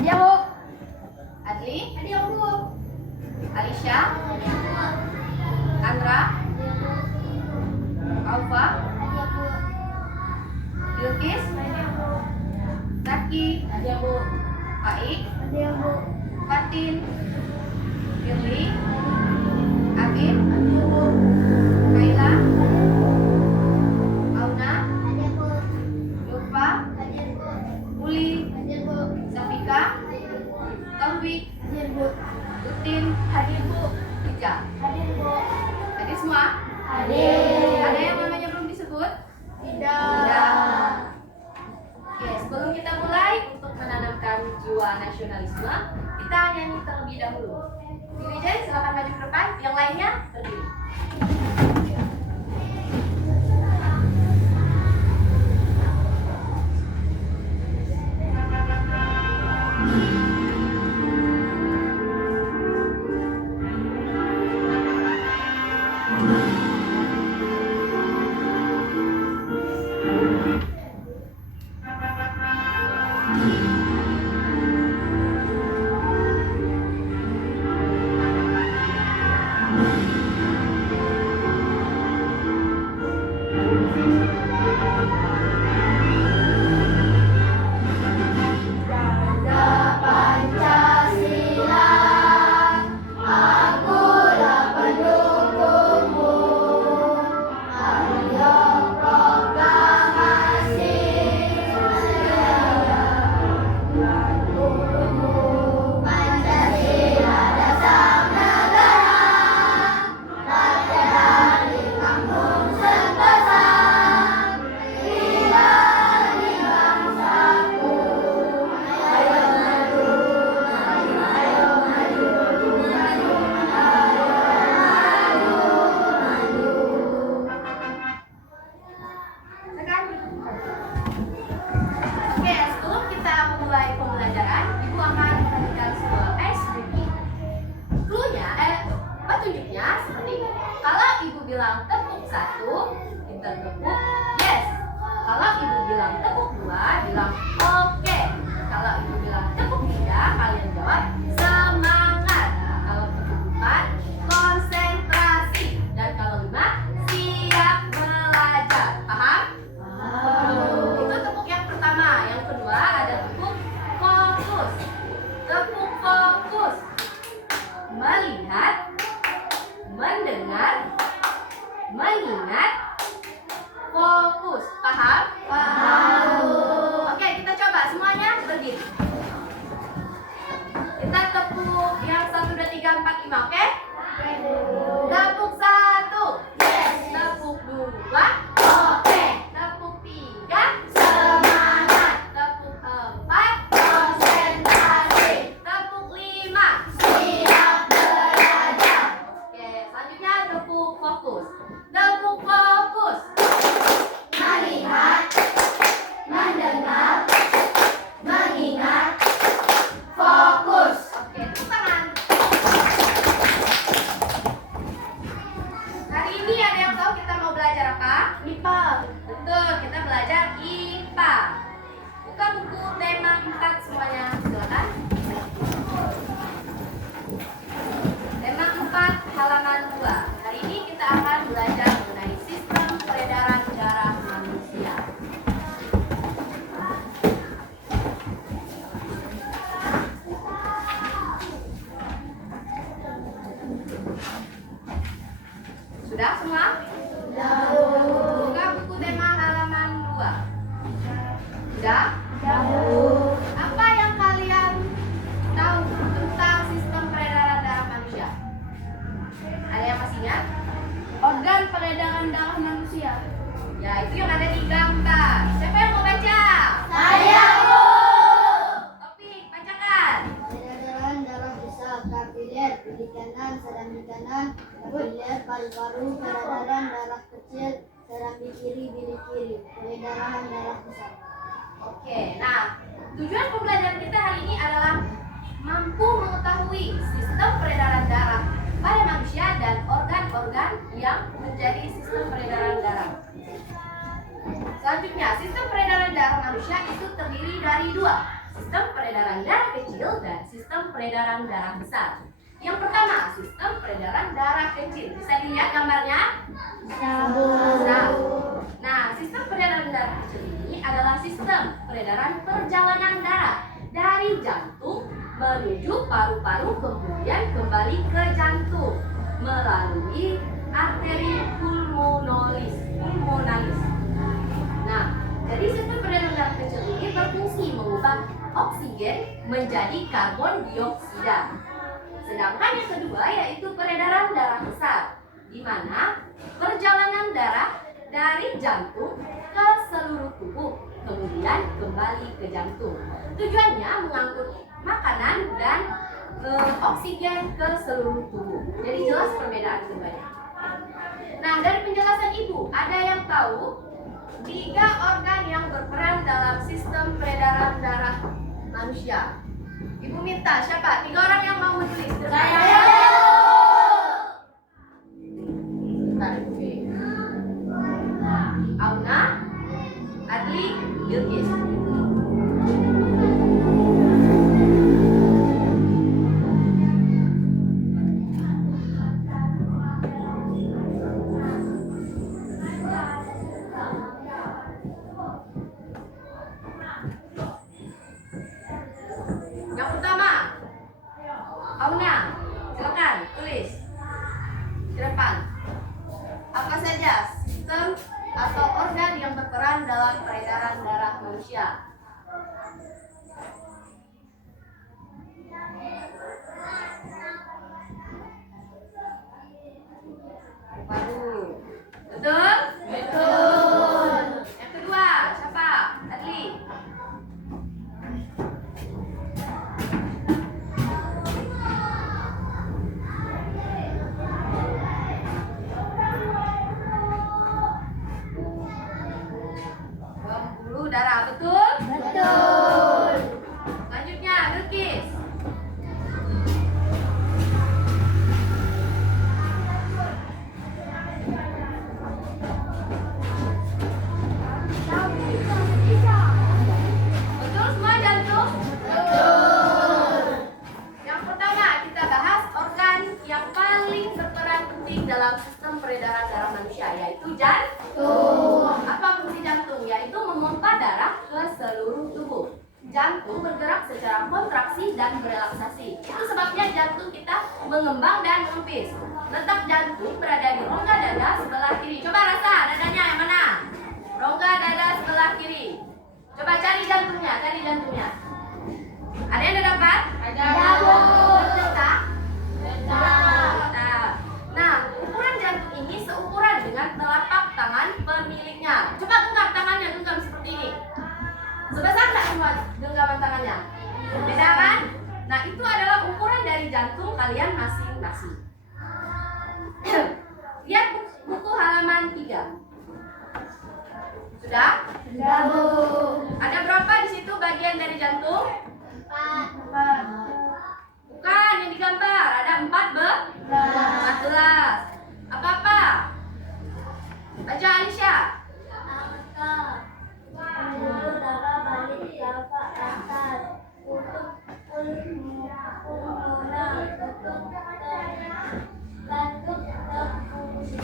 Hadiah, Bu. Adli, Hadiah, Bu. Alisha, Andra, Alfa, Hadiah, Bu. Bilkis, Zaki, Hadiah, Bu. Aik, Hadiah, Bu. Fatin, Firly, Afif, Hadiah, Bu. Kaila, Auna, Hadiah, Bu. Yulfa, Hadiah, Bu. Uli, Hadiah, Bu. Safika, Taufik, Hadiah, Bu. Utin, Hadiah, Bu. Ija. Hadiah, Bu. Tadi semua? Hadiah. Ada yang namanya belum disebut? Tidak. Oke, sebelum kita mulai untuk menanamkan jiwa nasionalisme, kita nyanyi terlebih dahulu. Dirijen, silakan maju ke depan. Yang lainnya berdiri. Oke, sebelum kita memulai pembelajaran, Ibu akan memberikan sebuah icebreaking. Petunjuknya seperti ini. Kalau Ibu bilang tepuk 1, kita tepuk yes. Kalau Ibu bilang tepuk 2, bilang oke. Kalau Ibu bilang tepuk 3, kalian jawab semangat. Kalau tepuk 4, konsentrasi. Dan kalau 5, siap belajar. Paham? Itu tepuk yang pertama. Yang kedua ada tepuk fokus. Tepuk fokus. Melihat, mendengar, mengingat, fokus. Paham? Paham. Oke, kita coba semuanya berdiri. Kita tepuk yang 1, 2, 3, 4, 5, oke? Tepuk 1. Yes. Tepuk 2. Oke. Tepuk 3. Semangat. Tepuk 4. Konsentrasi. Tepuk 5. Siap belajar. Oke, selanjutnya tepuk fokus. Tepuk fokus. Melihat, mendengar, mengingat, fokus. Oke, tepuk tangan. Hari ini ada yang tahu kita mau belajar apa? IPA. Betul, kita belajar IPA. Buka buku tema 4 semuanya, silakan. Tema 4 halaman 2. Hari ini kita akan belajar mengenai sistem peredaran darah manusia. Sudah semua? Buka buku tema halaman 2. Sudah? Apa yang kalian tahu tentang sistem peredaran darah manusia? Ada yang masih ingat? Organ peredaran darah manusia. Ya, itu yang ada di gambar. Siapa yang mau baca? Saya, Bu. Topik, bacakan. Peredaran darah besar, kapiler, pipi kanan, serambi kanan, kapiler, paru-paru, peredaran darah kecil, serambi kiri, bilik kiri, peredaran darah besar. Oke, nah tujuan pembelajaran kita hari ini adalah mampu mengetahui sistem peredaran darah pada manusia dan organ-organ yang menjadi sistem peredaran darah. Selanjutnya, sistem peredaran darah manusia itu terdiri dari 2, sistem peredaran darah kecil dan sistem peredaran darah besar. Yang pertama, sistem peredaran darah kecil. Bisa dilihat gambarnya? Nah, sistem peredaran darah kecil ini adalah sistem peredaran perjalanan darah dari jantung menuju paru-paru, kemudian kembali ke jantung melalui arteri pulmonalis. Nah, jadi sistem peredaran darah kecil ini berfungsi mengubah oksigen menjadi karbon dioksida. Sedangkan yang kedua yaitu peredaran darah besar, di mana perjalanan darah dari jantung ke seluruh tubuh, kemudian kembali ke jantung. Tujuannya mengangkut makanan dan oksigen ke seluruh tubuh. Jadi jelas perbedaan keduanya. Nah, dari penjelasan Ibu, ada yang tahu 3 organ yang berperan dalam sistem peredaran darah manusia? Ibu minta siapa? 3 orang yang mau menulis. Saya. Auna, Adli, Bilqis. Yang pertama, Auna, silakan tulis di depan. Apa saja sistem atau organ yang berperan dalam peredaran darah manusia? Paru. Betul? Betul. Yang kedua, siapa? Adli. Pembuluh darah, betul? Betul. Selanjutnya, Bilqis. Betul semua jantung? Betul. Yang pertama, kita bahas organ yang paling berperan penting dalam sistem peredaran darah manusia, yaitu jantung. Apa fungsi jantung? Yaitu memompa darah ke seluruh tubuh. Jantung bergerak secara kontraksi dan berelaksasi. Itu sebabnya jantung kita mengembang dan menepis. Letak jantung berada di rongga dada sebelah kiri. Coba rasa dadanya yang mana? Rongga dada sebelah kiri. Coba cari jantungnya, Ada yang udah dapat? Ada. Ternyata? Nah, ukuran jantung ini seukuran dengan telapak tangan pemiliknya. Coba genggam tangannya, genggam seperti ini. Sebesar nggak semua genggaman tangannya? Beda kan? Nah, itu adalah ukuran dari jantung kalian masing-masing. Lihat buku halaman 3. Sudah? Sudah, Bu. Ada berapa di situ bagian dari jantung? 4. Bukan, yang digambar. Ada 14. Apa-apa? Baca Alicia. Pembuluh darah balik telapak atas, tutup pulmonar, tutup batuk terfungsi,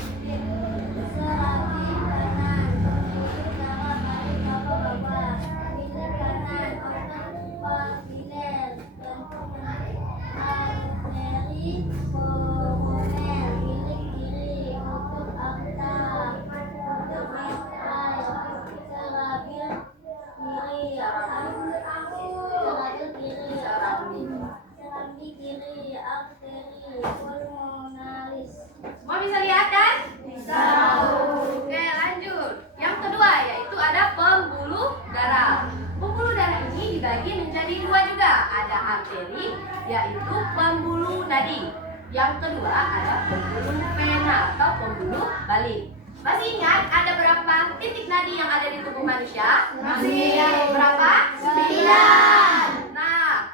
serapi kanan, pembuluh darah balik telapak bawah, bilir kanan, otot papiler, jantung arteri koroner, bilik kiri, otot aorta, otot mitral, serabil kiri, arteri pulmonalis. Semua bisa lihat kan? Bisa. Oke, lanjut. Yang kedua yaitu ada pembuluh darah. Pembuluh darah ini dibagi menjadi 2 juga. Ada arteri, yaitu pembuluh nadi. Yang kedua ada pembuluh vena atau pembuluh balik. Masih ingat ada berapa titik nadi yang ada di tubuh manusia? Masih. Berapa? 9. Nah,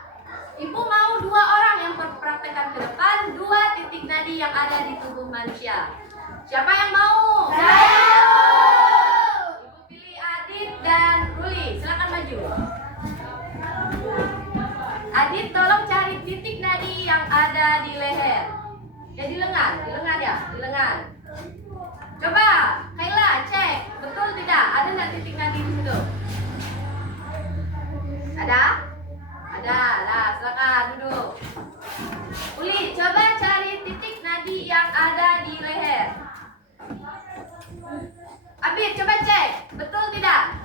Ibu mau 2 orang yang berpraktekkan ke depan 2 titik nadi yang ada di tubuh manusia. Siapa yang mau? Saya. Ibu pilih Adit dan Ruli. Silakan maju. Adit Adit tolong cari titik nadi yang ada di leher. Ya di lengan ya, di lengan. Coba, Kayla cek, betul tidak? Ada nggak titik nadi di situ? Ada? Ada. Nah, silakan duduk. Uli, coba cari titik nadi yang ada di leher. Abid, coba cek, betul tidak?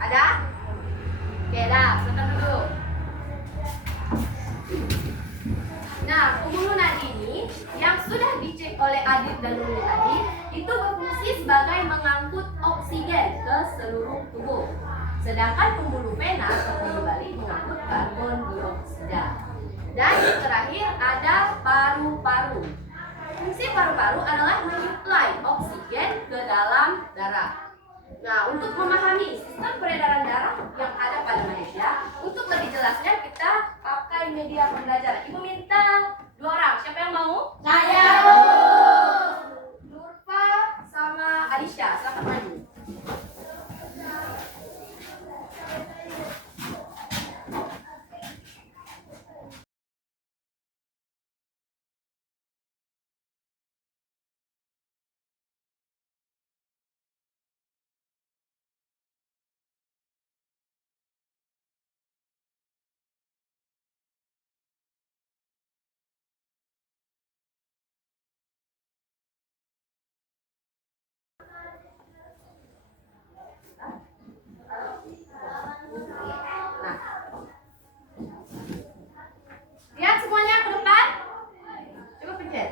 Ada? Oke, dah, silakan duduk. Nah, pembuluh nadi ini yang sudah dicek oleh Adit dan Lulu tadi itu berfungsi sebagai mengangkut oksigen ke seluruh tubuh. Sedangkan pembuluh vena kembali mengangkut karbon dioksida. Dan yang terakhir ada paru-paru. Fungsi paru-paru adalah menyuplai oksigen ke dalam darah. Nah, untuk memahami sistem peredaran darah yang ada pada manusia, untuk lebih jelasnya kita pakai media pembelajaran. Ibu minta 2 orang, siapa yang mau? Saya. Nurfa sama Alisha, silakan maju. Nah, lihat semuanya ke depan. Coba pencet.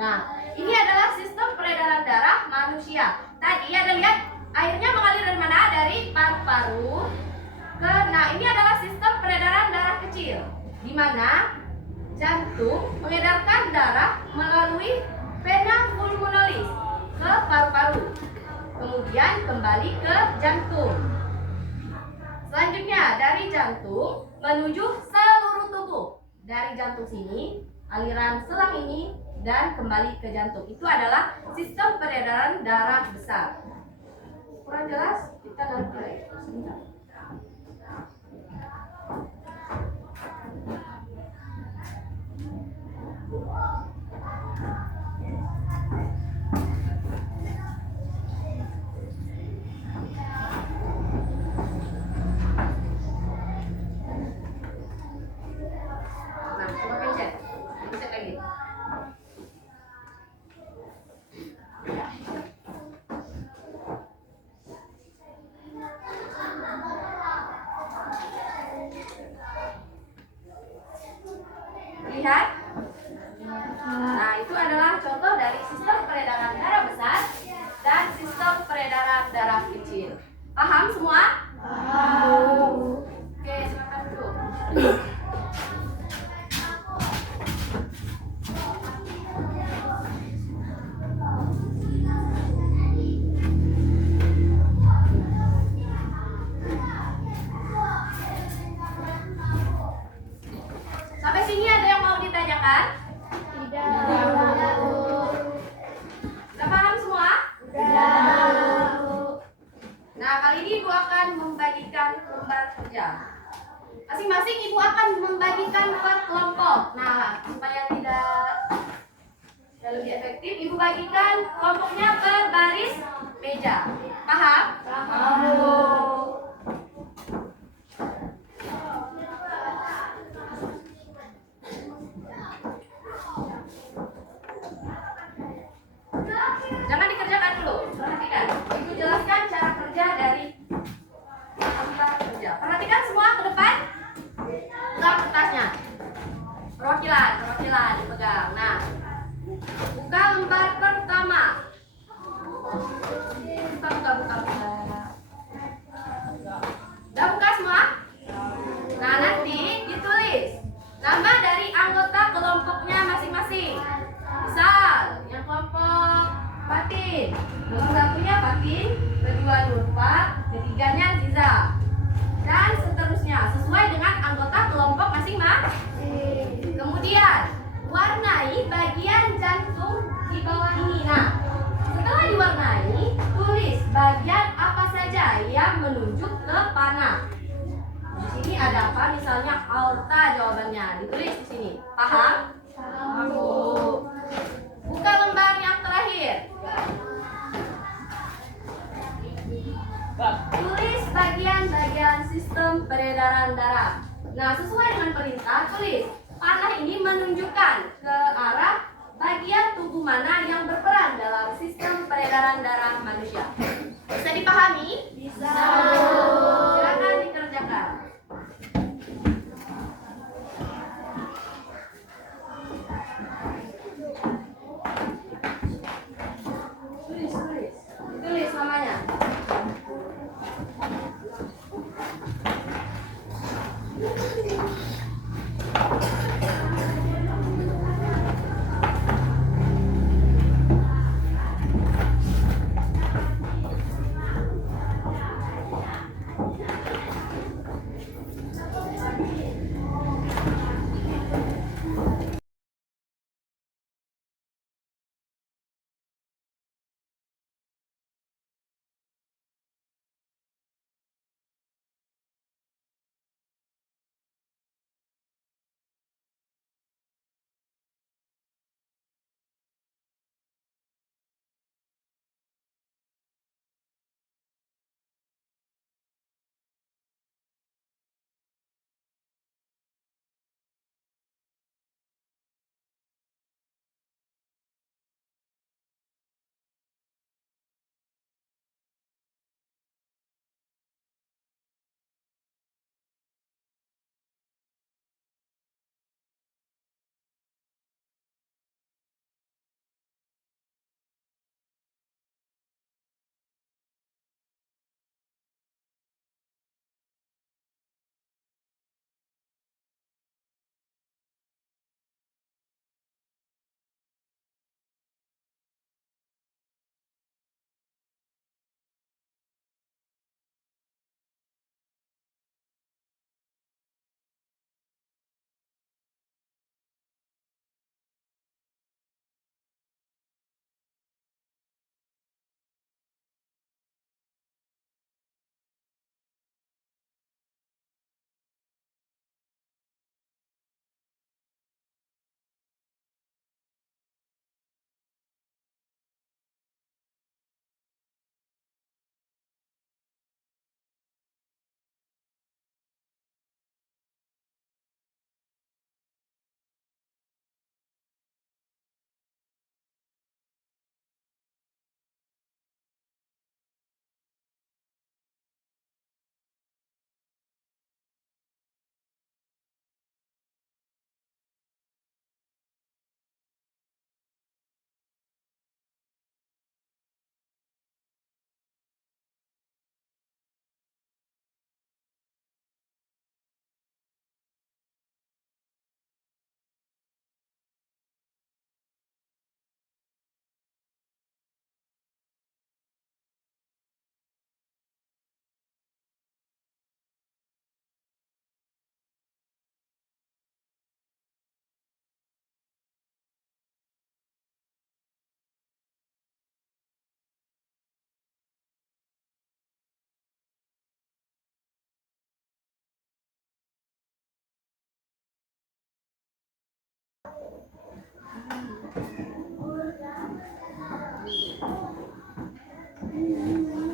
Nah, ini adalah sistem peredaran darah manusia. Tadi ada lihat airnya mengalir dari mana? Dari paru-paru ke. Nah, ini adalah sistem peredaran darah kecil, di mana jantung mengedarkan darah melalui vena pulmonalis ke paru-paru, kemudian kembali ke jantung. Selanjutnya dari jantung menuju seluruh tubuh. Dari jantung sini, aliran selang ini dan kembali ke jantung. Itu adalah sistem peredaran darah besar. Kurang jelas? Kita nanti sebentar. Nah, coba pencet. Pencet lagi. Lihat. Nah, itu adalah contoh dari sistem peredaran darah besar dan sistem peredaran darah kecil. Paham semua? Paham. Oke, silakan duduk. Sampai sini ada yang mau ditanyakan? Tidak. Sudah paham semua? Tidak. Nah, kali ini Ibu akan membagikan lembar kerja. Masing-masing Ibu akan membagikan per kelompok. Nah, supaya tidak lebih efektif, Ibu bagikan kelompoknya per baris meja. Paham? Paham. Jangan dikerjakan dulu. Perhatikan. Ibu jelaskan cara kerja dari lembar kerja. Perhatikan semua ke depan. Pegang kertasnya. Perwakilan dipegang. Nah, buka lembar pertama. Buka. Udah buka semua? Nah, nanti ditulis nama dari anggota kelompoknya masing-masing. Misal, yang kelompok Fatin, nomor satunya Fatin, kedua Nurfa, ketiganya Ziza, dan seterusnya sesuai dengan anggota kelompok masing-masing. Kemudian warnai bagian cantum di bawah ini. Nah, setelah diwarnai, tulis bagian apa saja yang menunjuk ke panah. Di sini ada apa? Misalnya aorta jawabannya. Ditulis di sini. Paham? Paham. Buka lembar yang terakhir. Tulis bagian-bagian sistem peredaran darah. Nah, sesuai dengan perintah, tulis panah ini menunjukkan ke arah bagian tubuh mana yang berperan dalam sistem peredaran darah manusia. Bisa dipahami? Bisa. Silakan dikerjakan. Tulis namanya.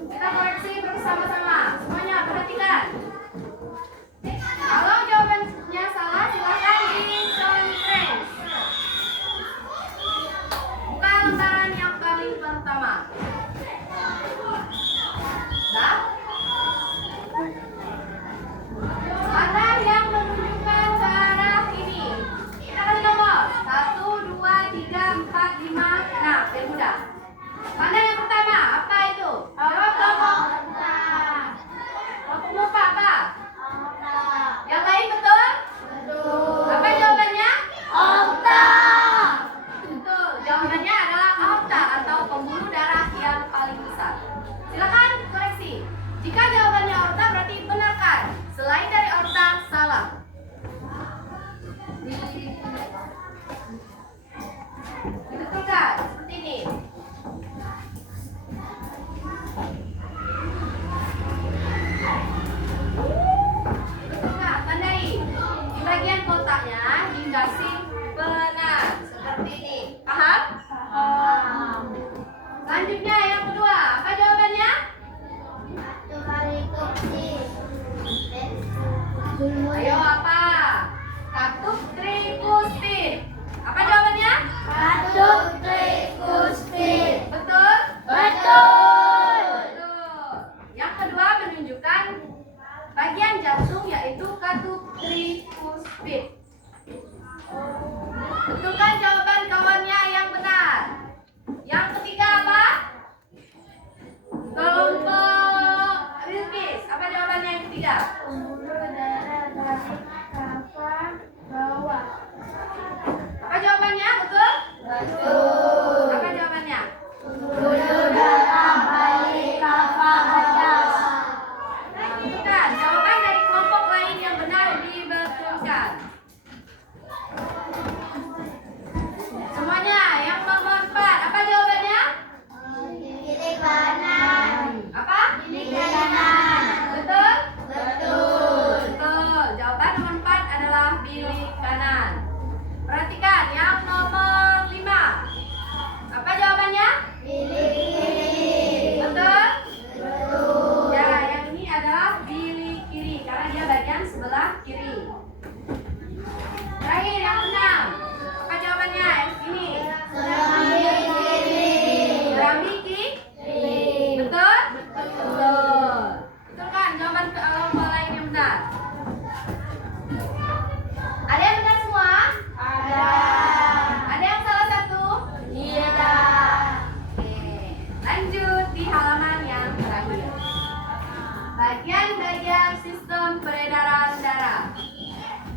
Kita koreksi bersama-sama. Semuanya perhatikan. Kalau jawabannya salah, silakan dicontreng. Buka lembaran yang paling pertama. Dah? Panah yang menunjukkan ke arah ini. Kita kasih nomor 1, 2, 3, 4, 5. Nah, biar mudah. Panah yang pertama, apa itu? Jawab kelompok. Kelompok lupa apa? Yang lain betul? Betul. Apa jawabannya? Aorta. Betul. Jawabannya adalah aorta atau pembuluh darah yang paling besar. Silakan koreksi. Jika jawabannya aorta berarti benarkan. Selain dari aorta, salah. Dibetulkan seperti ini. Betulkan, tandai. Di bagian kotaknya dikasih benar seperti ini. Paham? Paham. Selanjutnya yang kedua, apa jawabannya? Satu kali kursi. Ayo apa? Katuk trikustit. Apa jawabannya? Katuk trikustit. Betul? Betul. Betul. Yang kedua menunjukkan bagian jantung yaitu katuk trikustit. Betulkan jawaban kawannya yang benar. Yang ketiga apa? Kelompok Bilqis. Apa jawabannya yang ketiga? Pembuluh darah dari kafan bawah. Apa jawabannya? Betul? Betul. Apa jawabannya? Pembuluh darah balik kafan atas. Bukan. Jawaban dari kelompok lain yang benar dibetulkan. Semuanya yang nomor 4. Apa jawabannya? Kiri kanan. Apa? Kiri kanan. Betul? Betul. Betul. Jawaban nomor 4 adalah bilik kanan. Perhatikan yang nomor 5. Apa jawabannya? Pilih kiri. Betul? Betul. Ya, yang ini adalah bilik kiri karena dia bagian sebelah kiri. Terakhir yang 6. Apa jawabannya? Yang ini. Serambi kiri. Serambi kiri. Betul? Betul. Betul kan jawaban kelompok lain yang benar? Ada yang benar semua? Ada. Ada yang salah satu? Tidak. Oke. Lanjut di halaman yang terakhir. Bagian-bagian sistem peredaran darah.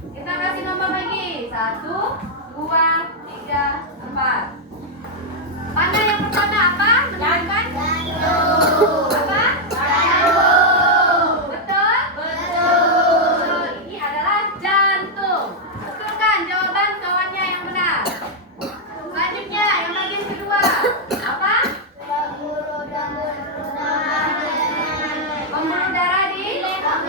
Kita kasih nomor lagi. 1, 2, 3, 4. Mana yang pertama apa? Menunjukkan? Jantung. Apa? Jantung. Betul? Betul. Ini adalah jantung. Betul kan jawaban kawannya yang benar? Selanjutnya yang bagian kedua. Apa? Pembuluh darah. Pembuluh darah di lengan.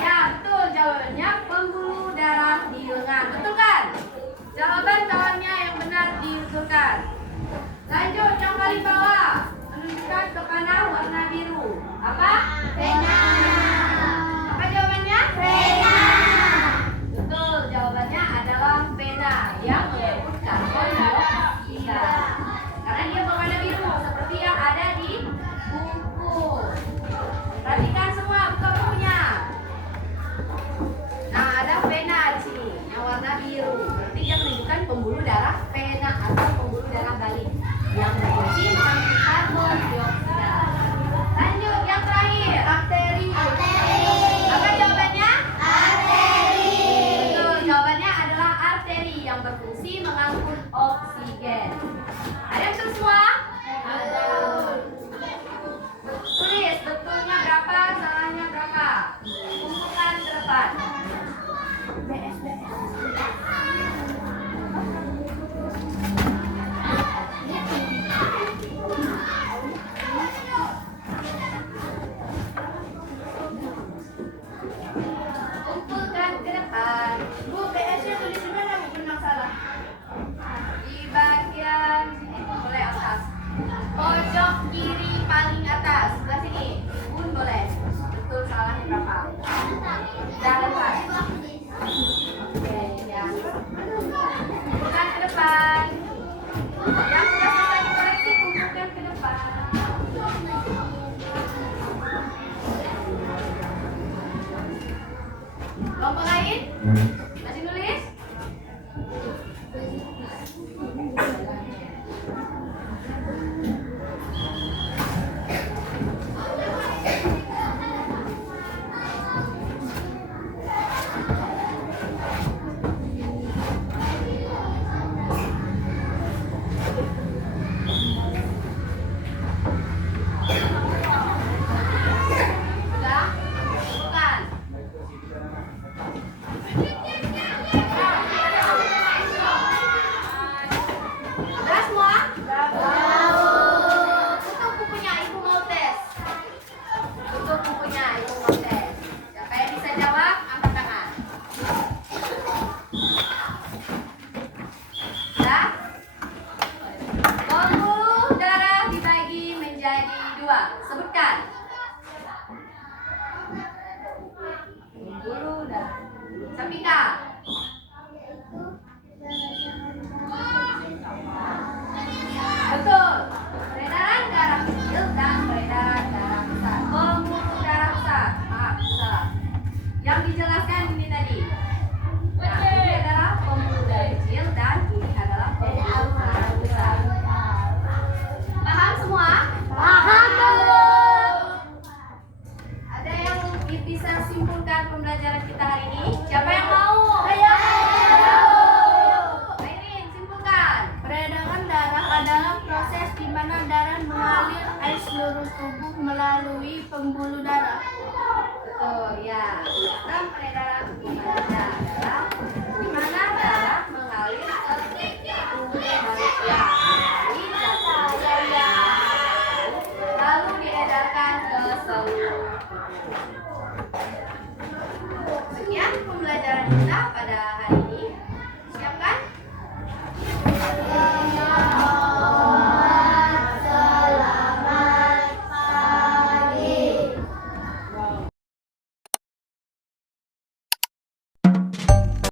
Ya betul jawabannya pembuluh darah di lengan. Betul kan? Jawaban kawannya yang benar dibetulkan. Lanjut yang paling bawah. Menunjukkan kepada warna biru. Apa? Pena. Apa jawabannya? Pena. Betul, jawabannya adalah pena yang mengangkut karbon dioksida. Karena dia berwarna biru seperti yang ada di buku. Perhatikan semua buka bukunya. Nah, ada pena di sini yang warna biru. Berarti dia menunjukkan pembuluh darah pena atau pembuluh darah balik yang berfungsi mengangkut karbon dioksida. Lanjut yang terakhir, arteri. Apa jawabannya? Arteri. Betul, jawabannya adalah arteri yang berfungsi mengangkut oksigen.